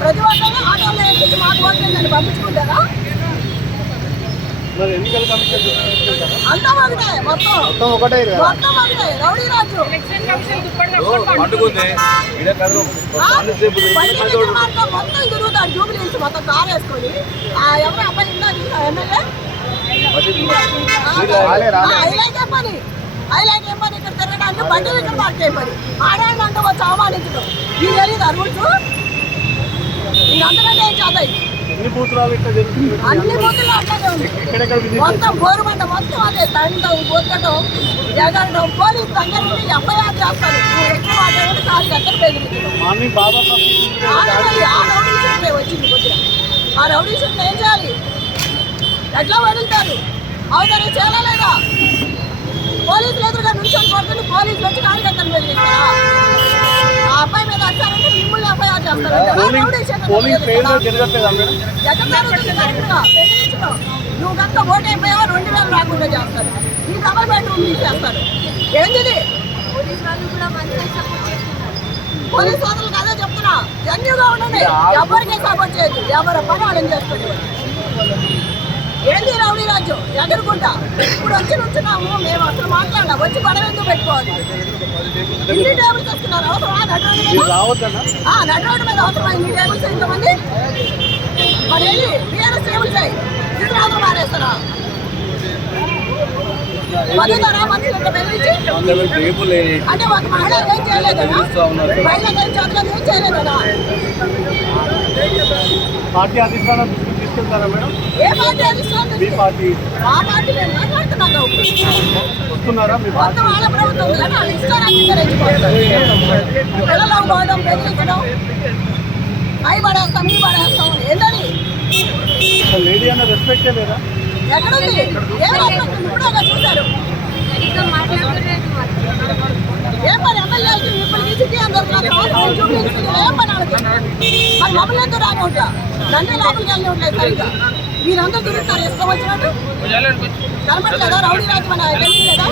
ప్రతి ఒక్కరు ఆటోలో ఎక్కించి మాకు పంపించుకుంటారా? కమిషన్ దృష్టికి తీసుకెళ్తారా? అంతా ఒకటే మొత్తం. మొత్తం ఒకటే మొత్తం ఒకటే రౌడీ రాజు. ఇదే మొత్తం తిరుగుతాడు జూబిలీ హిల్స్ మొత్తం కార్ వేసుకొని ఆ ఎవరు అబ్బాయి ఉందా ఎమ్మెల్యే. హైలైట్ పని హైలైట్ ఏ పని ఇక్కడ తిరగడానికి బండి ఇక్కడ పని ఆడాళ్ళు అంటే వచ్చి అవమానించడం. ఈ తెలియదు రూల్స్? ఇంకంతకంటే ఏం చేద్దాయి అన్ని బూతులు ఉంది. విజిట్ మొత్తం గోరుమంట మొత్తం అదే తండం బొత్తడం ఎగరడం పోలీస్ దగ్గర నుండి ఎఫ్ఐఆర్ చేస్తారు. నువ్వు ఎక్కువ మాట్లాడితే కాలు దగ్గర షీట్లే వచ్చింది కొద్దిగా ఆ రౌడీ షీట్లు ఏం చేయాలి? ఎట్లా వదులుతారు? అవుతారు? చేయలేదా పోలీసులు ఎదురుగా నుంచొని కొడుతుంది పోలీసులు వచ్చి కార్యకర్తలు బెదిరిస్తారా ఆ అబ్బాయి మీద వచ్చారంటే మిమ్మల్ని ఎఫ్ఐఆర్ చేస్తారంటే ఆ రౌడీ పోలింగ్ షీట్లు పోలింగ్ ఫెయిల్ బెదిరిస్తారా? జరగట్లేదా మేడం ఎక్కడ జరుగుతుంది కరెక్ట్గా? బెదిరించడం. నువ్వు కనుక ఓటు అయిపోయావా రెండు వేలు రాకుండా చేస్తారు. డబల్ బెడ్రూమ్ ఇది? పోలీస్ చెప్తున్నా. జన్యుగా ఉండండి. ఎవరికే సపోర్ట్ చేయదు ఎవరి పని వాళ్ళని చేసుకోండి రాజ్యం ఎదుర్కొంటా ఇప్పుడు వచ్చి నుంచున్నాము మేము అసలు మాట్లాడాం వచ్చి గొడవ ఎందుకు పెట్టుకోవాలి ఇన్ని టేబుల్స్ వస్తున్నారు అవసరమా? నటు రోడ్డు మీద? అవసరమా? ఇన్ని టేబుల్స్ ఇంతమంది మరి వెళ్ళి టీఆర్ఎస్ టేబుల్స్ అయ్యి చిత్రాలు మారేస్తారా అంటే ఒక మహిళ ఏం చేయలేదనా మహిళకి ఏం పార్టీ అధిష్టానం దృష్టికి తీసుకెళ్తారా మేడం? మీ పార్టీ. వస్తున్నారా మీ పార్టీ? లేడీ అన్న రెస్పెక్టే లేదా? ఎక్కడుంది? చూశారు. ఏం పని? ఎమ్మెల్యేలకి అందరు ఏం పని వాళ్ళకి మరి మమ్మల్ని ఎందుకు నన్ను లోపలికి ఉండలేదు సరిగ్గా మీరందరూ తిరుగుతారు. ఇష్టం వచ్చినట్టు. కనపడలేదా రౌడీ రాజు మన తెలియలేదా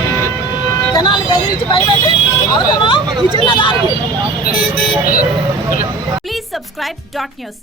జనాలు బెదిరించి భయపెట్టి అవసరమా? ఈ చిన్న దారికి ప్లీజ్ సబ్స్క్రైబ్ డాట్ న్యూస్